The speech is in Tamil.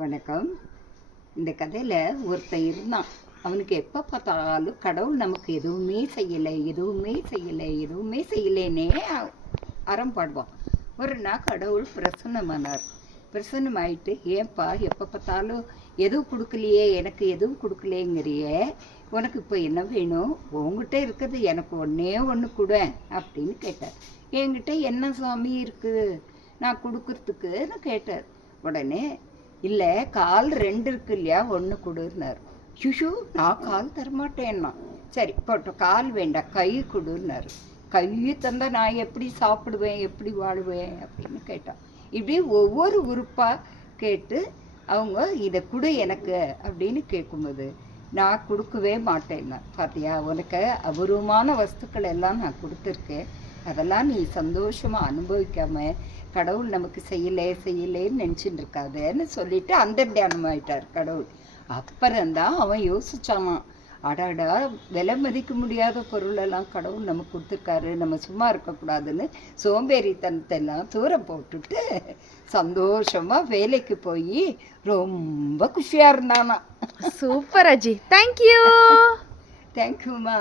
வணக்கம். இந்த கதையில் ஒருத்தன் இருந்தான். அவனுக்கு எப்போ பார்த்தாலும் கடவுள் நமக்கு எதுவுமே செய்யலை எதுவுமே செய்யலை எதுவுமே செய்யலைன்னே அறம் பாடுவான். ஒரு நாள் கடவுள் பிரசன்னமானார். பிரசன்னமாயிட்டு, ஏன்பா எப்போ பார்த்தாலும் எதுவும் கொடுக்கலையே, எனக்கு எதுவும் கொடுக்கலேங்கிறியே, உனக்கு இப்போ என்ன வேணும், உங்ககிட்ட இருக்கிறது எனக்கு ஒன்றே ஒன்று கொடு அப்படின்னு கேட்டார். என்கிட்ட என்ன சாமி இருக்குது நான் கொடுக்கறதுக்குன்னு கேட்டார். உடனே, இல்லை கால் 2 இருக்கு இல்லையா, ஒன்று கொடுன்னார். ஷுஷு, நான் கால் தரமாட்டேன்னா. சரி போட்டோம், கால் வேண்டாம் கை கொடுன்னாரு. கை தந்தால் நான் எப்படி சாப்பிடுவேன், எப்படி வாழுவேன் அப்படின்னு கேட்டான். இப்படி ஒவ்வொரு உறுப்பாக கேட்டு அவங்க இதை கொடு எனக்கு அப்படின்னு கேட்கும்போது, நான் கொடுக்கவே மாட்டேன்னா. பார்த்தியா, உனக்கு அபூர்வமான வஸ்துக்கள் எல்லாம் நான் கொடுத்துருக்கேன், அதெல்லாம் நீ சந்தோஷமாக அனுபவிக்காம கடவுள் நமக்கு செய்யலேன்னு நினச்சிட்டு இருக்காதுன்னு சொல்லிட்டு அந்த தியானமாயிட்டார் கடவுள். அப்புறம்தான் அவன் யோசிச்சானான், அடாடா விலை மதிக்க முடியாத பொருளெல்லாம் கடவுள் நமக்கு கொடுத்துருக்காரு, நம்ம சும்மா இருக்கக்கூடாதுன்னு சோம்பேறித்தனத்தெல்லாம் தூரம் போட்டுட்டு சந்தோஷமாக வேலைக்கு போய் ரொம்ப குஷியாக இருந்தானா. சூப்பர் அஜி, தேங்க்யூ. தேங்க்யூம்மா.